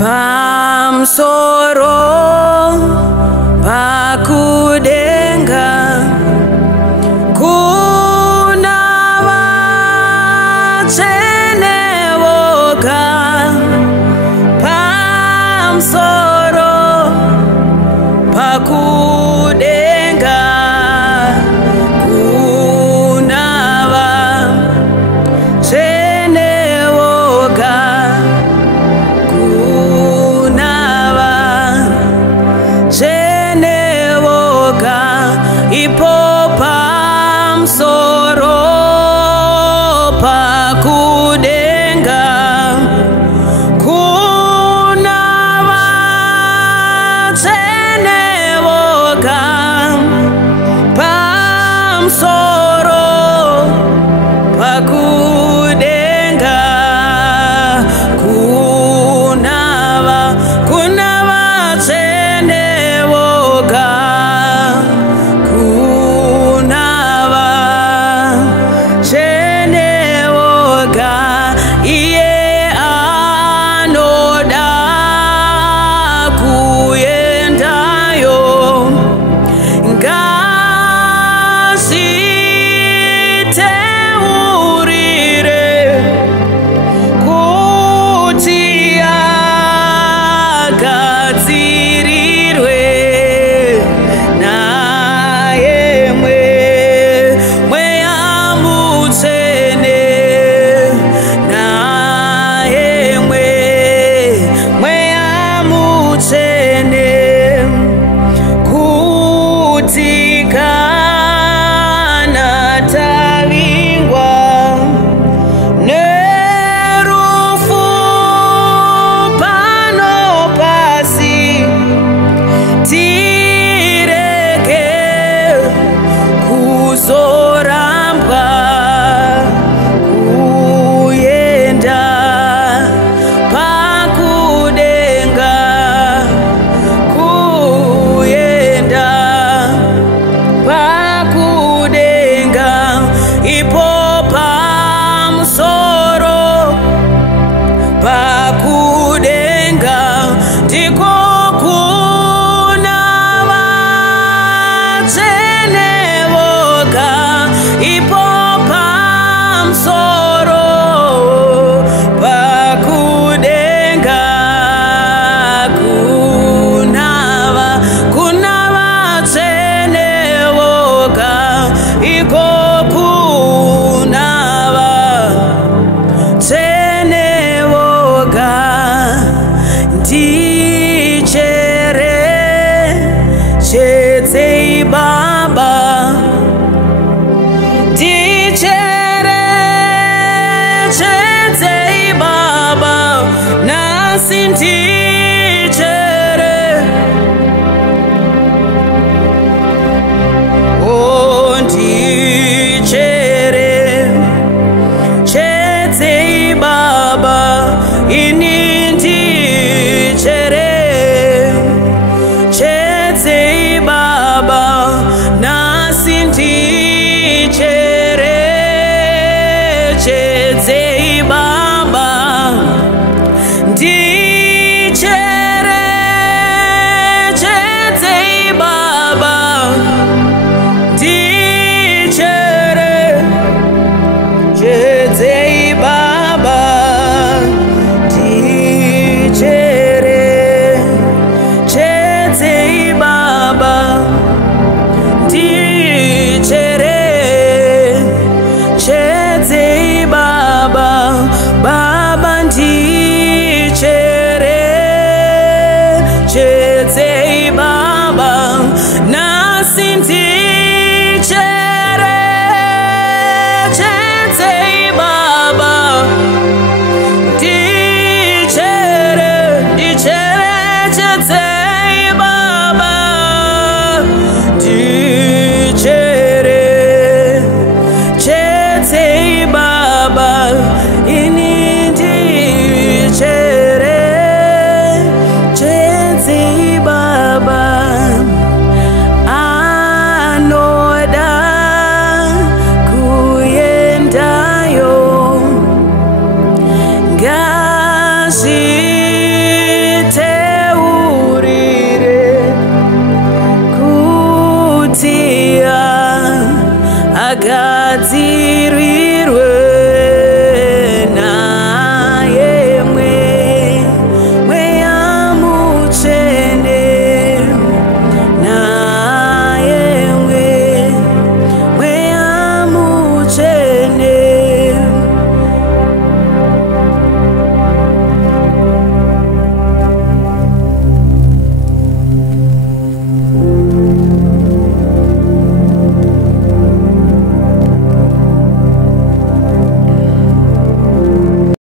Pamsoro pakudenga kuna vachene voga. Pamsoro pakudenga kuna vachene voga. Ipo pamsoro pakudenga kuna vachene voga. Pamsoro pakudenga kuna vachene voga. Iye anoda kuyendayo ngaziteurire kuti agadzirirwe naye mweya mutsvene. Ipo pamsoro pakudenga ndiko kuna vachene voga. Ipo pamsoro pakudenga kuna vachene voga. Iko Cherechedzei Baba, cherechedzei Baba, nasi ndichere. Oh, ndicherechedzei Baba, ini ndichere. Cherechedzei Baba, nasi ndicherechedzei Baba, ndicherechedzei Baba, ndicherechedzei Baba, ndicherechedzei Baba, ndicherechedzei Baba, Baba ndicherechedzei.